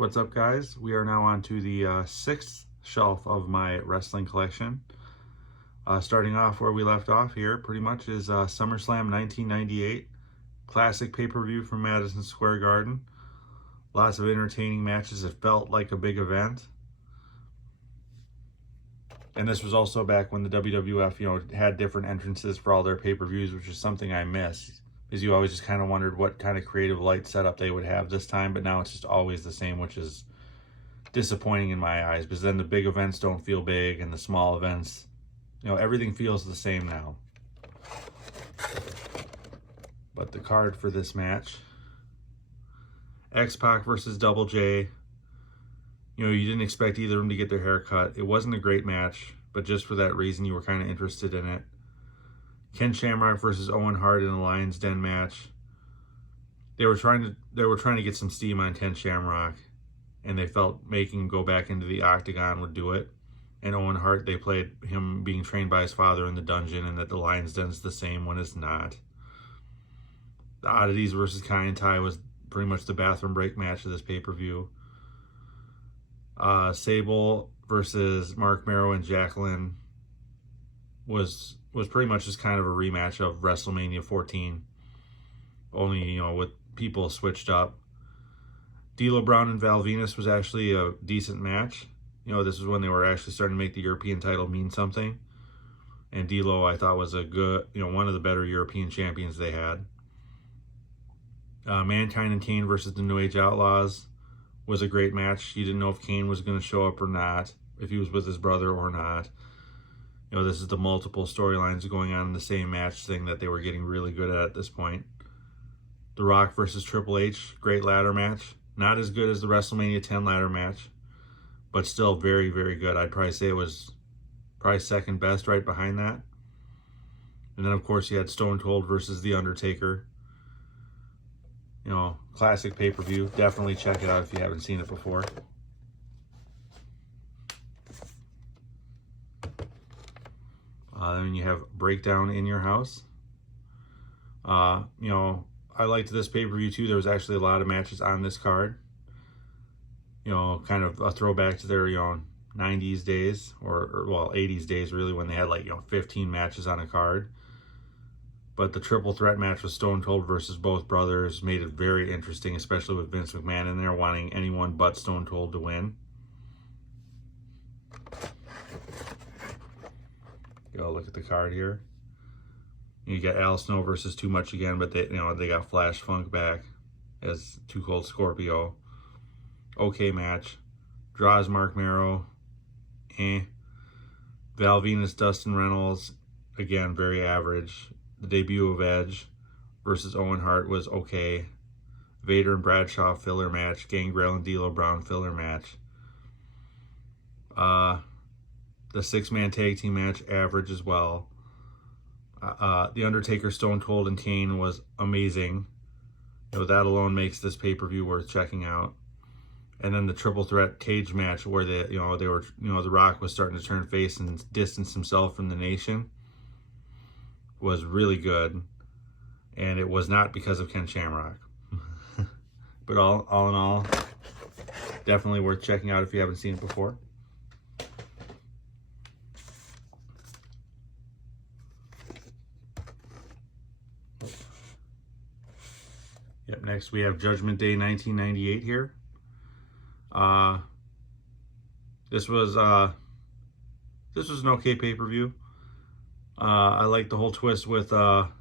What's up, guys? We are now on to the sixth shelf of my wrestling collection. Starting off where we left off here, pretty much, is SummerSlam 1998. Classic pay-per-view from Madison Square Garden. Lots of entertaining matches. It felt like a big event. And this was also back when the WWF, had different entrances for all their pay-per-views, which is something I miss. Because you always just kind of wondered what kind of creative light setup they would have this time, but now it's just always the same, which is disappointing in my eyes, because then the big events don't feel big and the small events, everything feels the same now. But the card for this match, X-Pac versus Double J. You didn't expect either of them to get their hair cut. It wasn't a great match, but just for that reason, you were kind of interested in it. Ken Shamrock versus Owen Hart in a Lion's Den match. They were trying to get some steam on Ken Shamrock, and they felt making him go back into the octagon would do it. And Owen Hart, they played him being trained by his father in the dungeon, and that the Lion's Den's the same when it's not. The Oddities versus Kai and Tai was pretty much the bathroom break match of this pay-per-view. Sable versus Mark Merrow and Jacqueline was pretty much just kind of a rematch of WrestleMania 14. Only, with people switched up. D'Lo Brown and Val Venis was actually a decent match. This is when they were actually starting to make the European title mean something. And D'Lo, I thought, was a good, one of the better European champions they had. Mankind and Kane versus the New Age Outlaws was a great match. You didn't know if Kane was going to show up or not, if he was with his brother or not. This is the multiple storylines going on in the same match thing that they were getting really good at this point. The Rock versus Triple H, great ladder match. Not as good as the WrestleMania 10 ladder match, but still very, very good. I'd probably say it was probably second best, right behind that. And then, of course, you had Stone Cold versus The Undertaker. Classic pay-per-view. Definitely check it out if you haven't seen it before. Then you have Breakdown in Your House. I liked this pay-per-view too. There was actually a lot of matches on this card. Kind of a throwback to their 90s days, or 80s days really, when they had 15 matches on a card. But the triple threat match with Stone Cold versus both brothers made it very interesting, especially with Vince McMahon in there wanting anyone but Stone Cold to win. Go look at the card here. You got Al Snow versus Too Much again, but they got Flash Funk back as Too Cold Scorpio. Okay match. Draws Mark Merrow. Val Venis, Dustin Reynolds, again very average. The debut of Edge versus Owen Hart was okay. Vader and Bradshaw filler match. Gangrel and D'Lo Brown filler match. The six-man tag team match, average as well. The Undertaker, Stone Cold, and Kane was amazing. That alone makes this pay-per-view worth checking out. And then the triple threat cage match where they were, The Rock was starting to turn face and distance himself from the nation, was really good. And it was not because of Ken Shamrock. But all in all, definitely worth checking out if you haven't seen it before. Yep, next we have Judgment Day 1998 here. This was an okay pay-per-view. I like the whole twist with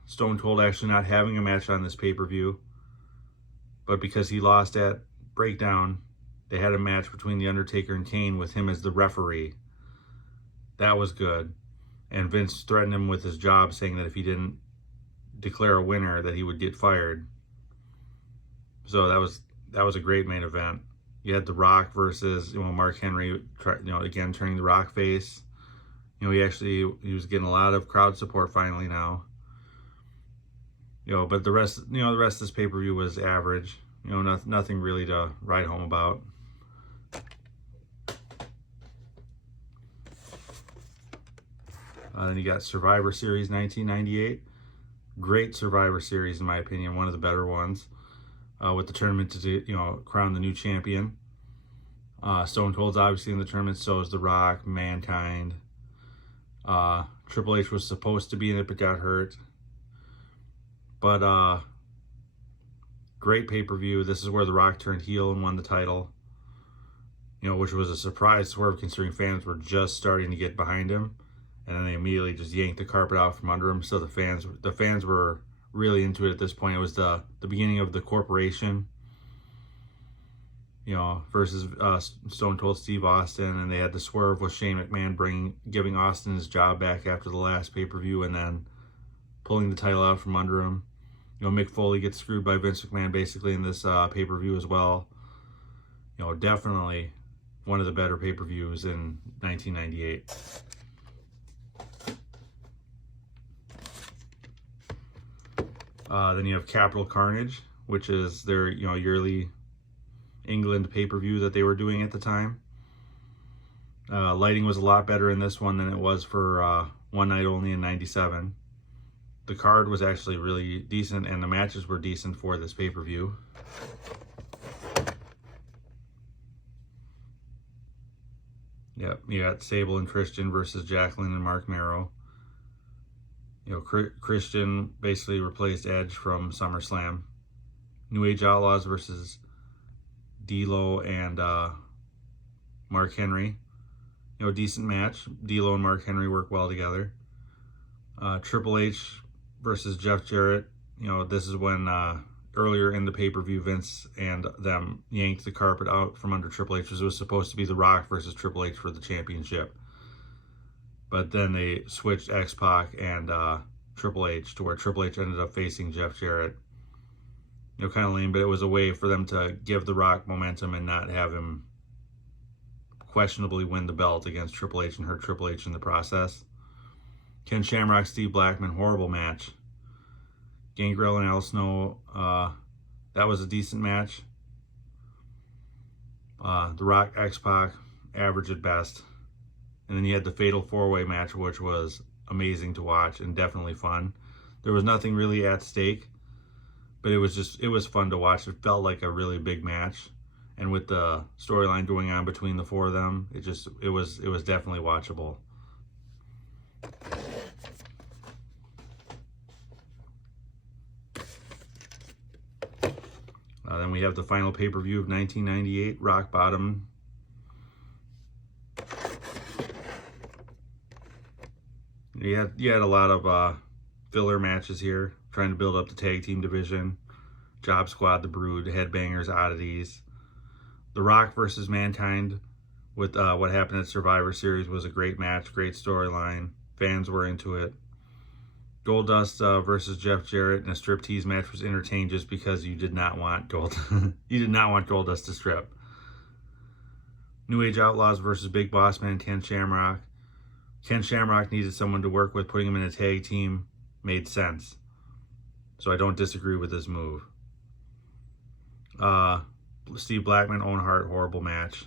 Stone Cold actually not having a match on this pay-per-view. But because he lost at Breakdown, they had a match between The Undertaker and Kane with him as the referee. That was good. And Vince threatened him with his job, saying that if he didn't declare a winner, that he would get fired. So that was a great main event. You had The Rock versus Mark Henry, again turning The Rock face. He was getting a lot of crowd support finally now. But the rest of this pay-per-view was average. Nothing really to write home about. Then you got Survivor Series 1998. Great Survivor Series, in my opinion, one of the better ones. With the tournament to crown the new champion. Stone Cold's obviously in the tournament, so is The Rock, Mankind. Triple H was supposed to be in it but got hurt. But great pay-per-view. This is where The Rock turned heel and won the title. Which was a surprise swerve considering fans were just starting to get behind him. And then they immediately just yanked the carpet out from under him. So the fans were really into it at this point. It was the beginning of the corporation, versus Stone Cold Steve Austin. And they had the swerve with Shane McMahon giving Austin his job back after the last pay-per-view and then pulling the title out from under him. Mick Foley gets screwed by Vince McMahon basically in this pay-per-view as well. Definitely one of the better pay-per-views in 1998. Then you have Capital Carnage, which is their yearly England pay-per-view that they were doing at the time. Lighting was a lot better in this one than it was for One Night Only in 97. The card was actually really decent, and the matches were decent for this pay-per-view. Yep, you got Sable and Christian versus Jacqueline and Mark Marrow. Christian basically replaced Edge from SummerSlam. New Age Outlaws versus D'Lo and Mark Henry. Decent match. D'Lo and Mark Henry work well together. Triple H versus Jeff Jarrett. This is when earlier in the pay-per-view, Vince and them yanked the carpet out from under Triple H, because it was supposed to be The Rock versus Triple H for the championship. But then they switched X-Pac and Triple H to where Triple H ended up facing Jeff Jarrett. Kind of lame, but it was a way for them to give The Rock momentum and not have him questionably win the belt against Triple H and hurt Triple H in the process. Ken Shamrock, Steve Blackman, horrible match. Gangrel and Al Snow, that was a decent match. The Rock, X-Pac, average at best. And then you had the Fatal 4-Way match, which was amazing to watch and definitely fun. There was nothing really at stake, but it was fun to watch. It felt like a really big match. And with the storyline going on between the four of them, it was definitely watchable. Then we have the final pay-per-view of 1998, Rock Bottom. You had a lot of filler matches here, trying to build up the tag team division. Job Squad, The Brood, Headbangers, Oddities. The Rock versus Mankind with what happened at Survivor Series was a great match, great storyline. Fans were into it. Goldust versus Jeff Jarrett in a striptease match was entertaining just because you did not want Goldust to strip. New Age Outlaws versus Big Boss Man Ken Shamrock. Ken Shamrock needed someone to work with. Putting him in a tag team made sense. So I don't disagree with this move. Steve Blackman, Owen Hart, horrible match.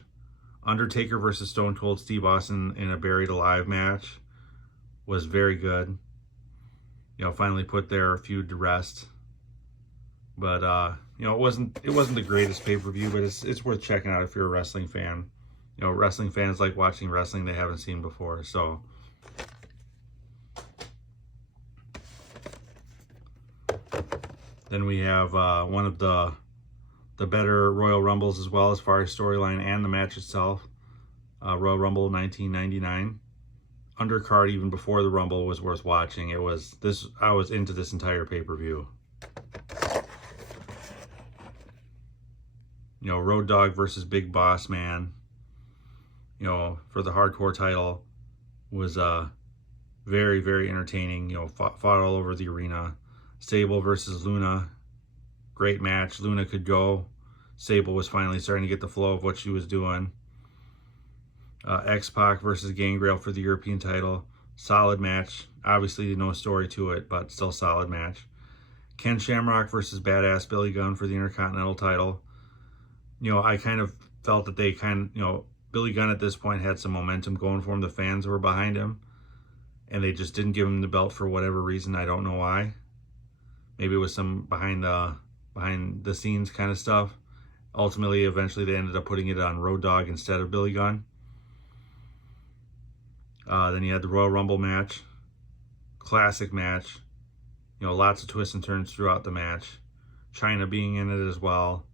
Undertaker versus Stone Cold Steve Austin in a Buried Alive match was very good. Finally put their feud to rest. But it wasn't the greatest pay-per-view, but it's worth checking out if you're a wrestling fan. Wrestling fans like watching wrestling they haven't seen before. So then we have one of the better Royal Rumbles as well, as far as storyline and the match itself. Royal Rumble 1999. Undercard even before the Rumble was worth watching. I was into this entire pay-per-view. Road Dogg versus Big Boss Man, for the hardcore title was very, very entertaining. Fought all over the arena. Sable versus Luna, great match. Luna could go. Sable was finally starting to get the flow of what she was doing. X-Pac versus Gangrel for the European title. Solid match. Obviously no story to it, but still solid match. Ken Shamrock versus Badass Billy Gunn for the Intercontinental title. I kind of felt that Billy Gunn at this point had some momentum going for him. The fans were behind him, and they just didn't give him the belt for whatever reason. I don't know why. Maybe it was some behind the scenes kind of stuff. Ultimately, eventually, they ended up putting it on Road Dogg instead of Billy Gunn. Then you had the Royal Rumble match. Classic match. You know, lots of twists and turns throughout the match. China being in it as well.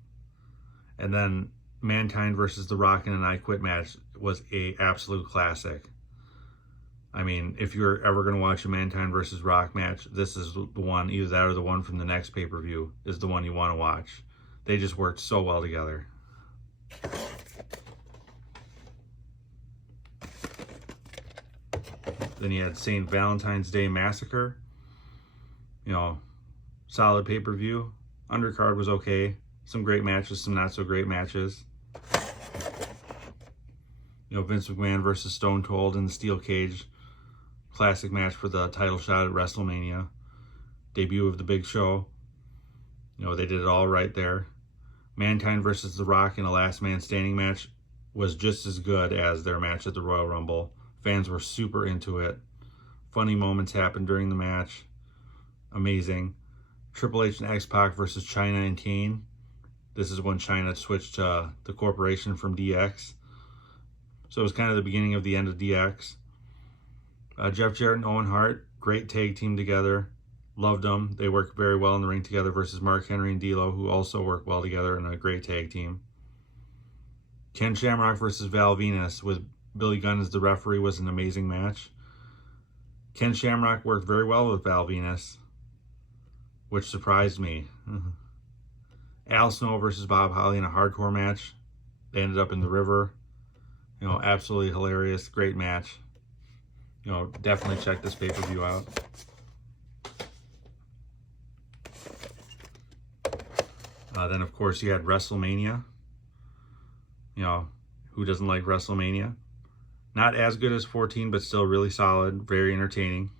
And then Mankind versus The Rock in an I Quit match was a absolute classic. I mean, if you're ever going to watch a Mankind versus Rock match, this is the one. Either that or the one from the next pay-per-view is the one you want to watch. They just worked so well together. Then you had St. Valentine's Day Massacre. You know, solid pay-per-view. Undercard was okay. Some great matches, some not so great matches. You know, Vince McMahon versus Stone Cold in the Steel Cage. Classic match for the title shot at WrestleMania. Debut of the Big Show. You know, they did it all right there. Mankind versus The Rock in a Last Man Standing match was just as good as their match at the Royal Rumble. Fans were super into it. Funny moments happened during the match. Amazing. Triple H and X-Pac versus China and Kane. This is when China switched to the corporation from DX. So it was kind of the beginning of the end of DX. Jeff Jarrett and Owen Hart, great tag team together. Loved them. They worked very well in the ring together versus Mark Henry and D'Lo, who also work well together in a great tag team. Ken Shamrock versus Val Venis with Billy Gunn as the referee was an amazing match. Ken Shamrock worked very well with Val Venis, which surprised me. Al Snow versus Bob Holly in a hardcore match. They ended up in the river. You know, absolutely hilarious. Great match. You know, definitely check this pay-per-view out. Then, of course, you had WrestleMania. You know, who doesn't like WrestleMania? Not as good as 14, but still really solid. Very entertaining.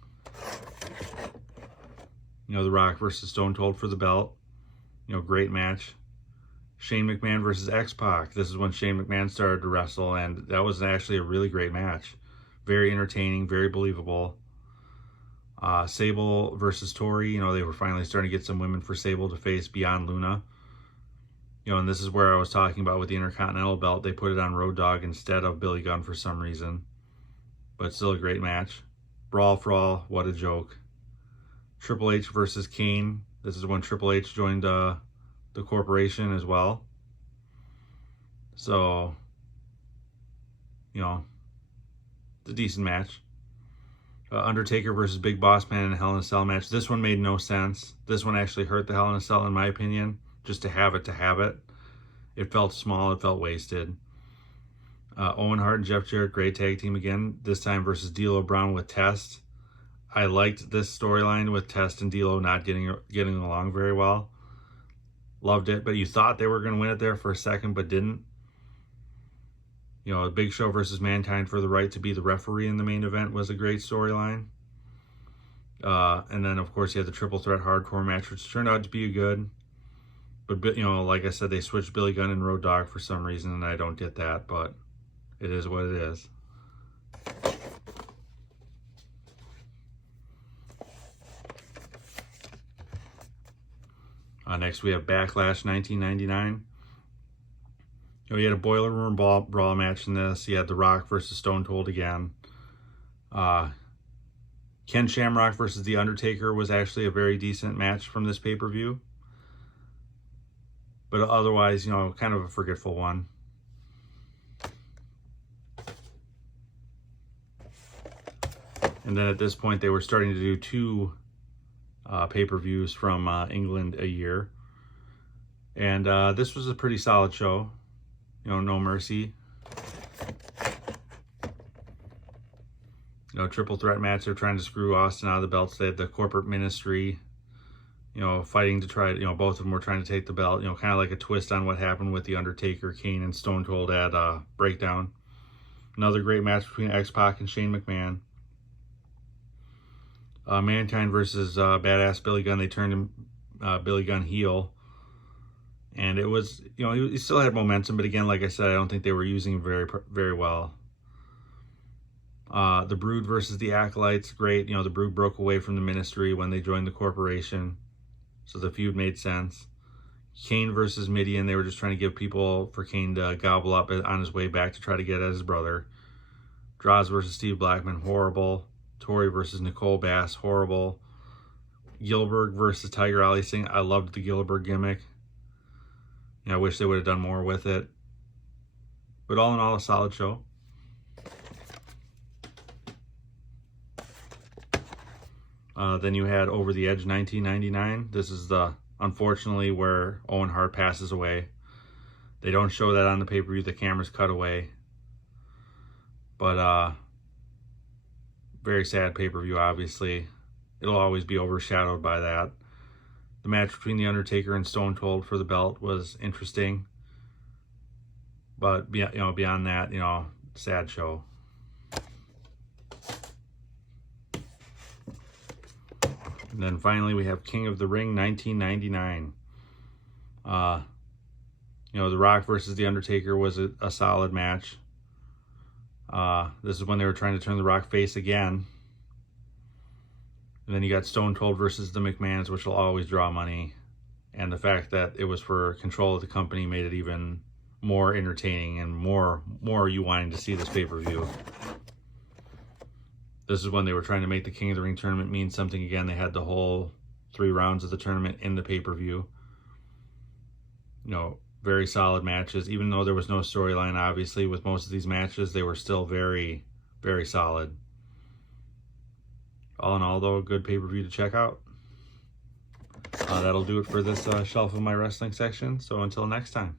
You know, The Rock versus Stone Cold for the belt. You know, great match. Shane McMahon versus X-Pac. This is when Shane McMahon started to wrestle, and that was actually a really great match. Very entertaining, very believable. Sable versus Tori. You know, they were finally starting to get some women for Sable to face beyond Luna. You know, and this is where I was talking about with the Intercontinental belt. They put it on Road Dogg instead of Billy Gunn for some reason. But still a great match. Brawl for All, what a joke. Triple H versus Kane. This is when Triple H joined the corporation as well. So, you know, it's a decent match. Undertaker versus Big Boss Man in a Hell in a Cell match. This one made no sense. This one actually hurt the Hell in a Cell, in my opinion. Just to have it. It felt small. It felt wasted. Owen Hart and Jeff Jarrett, great tag team again. This time versus D'Lo Brown with Test. I liked this storyline with Test and D'Lo not getting along very well. Loved it, but you thought they were going to win it there for a second, but didn't. You know, Big Show versus Mankind for the right to be the referee in the main event was a great storyline. And then, of course, you had the Triple Threat Hardcore match, which turned out to be good. But, you know, like I said, they switched Billy Gunn and Road Dogg for some reason, and I don't get that, but it is what it is. Next, we have Backlash 1999. You know, you had a Boiler Room Brawl match in this. You had The Rock versus Stone Cold again. Ken Shamrock versus The Undertaker was actually a very decent match from this pay-per-view. But otherwise, you know, kind of a forgetful one. And then at this point, they were starting to do two pay-per-views from England a year. And this was a pretty solid show. You know, No Mercy. You know, triple threat match. They're trying to screw Austin out of the belts. They had the corporate ministry, you know, fighting to try, you know, both of them were trying to take the belt. You know, kind of like a twist on what happened with The Undertaker, Kane, and Stone Cold at Breakdown. Another great match between X-Pac and Shane McMahon. Mankind versus Badass Billy Gunn. They turned him, Billy Gunn heel. And it was, you know, he still had momentum. But again, like I said, I don't think they were using him very well. The Brood versus the Acolytes. Great. You know, the Brood broke away from the ministry when they joined the corporation. So the feud made sense. Kane versus Mideon. They were just trying to give people for Kane to gobble up on his way back to try to get at his brother. Droz versus Steve Blackman, horrible. Tori versus Nicole Bass, horrible. Gillberg versus Tiger Ali Singh. I loved the Gillberg gimmick. I wish they would have done more with it. But all in all, a solid show. Then you had Over the Edge 1999. This is unfortunately where Owen Hart passes away. They don't show that on the pay-per-view. The camera's cut away. But very sad pay-per-view, obviously. It'll always be overshadowed by that. The match between The Undertaker and Stone Cold for the belt was interesting. But beyond that, sad show. And then finally we have King of the Ring 1999. The Rock versus The Undertaker was a solid match. This is when they were trying to turn The Rock face again. And then you got Stone Cold versus the McMahons, which will always draw money. And the fact that it was for control of the company made it even more entertaining and more you wanting to see this pay-per-view. This is when they were trying to make the King of the Ring tournament mean something again. They had the whole 3 rounds of the tournament in the pay-per-view. Very solid matches. Even though there was no storyline, obviously, with most of these matches, they were still very, very solid. All in all, though, a good pay-per-view to check out. That'll do it for this shelf of my wrestling section. So until next time.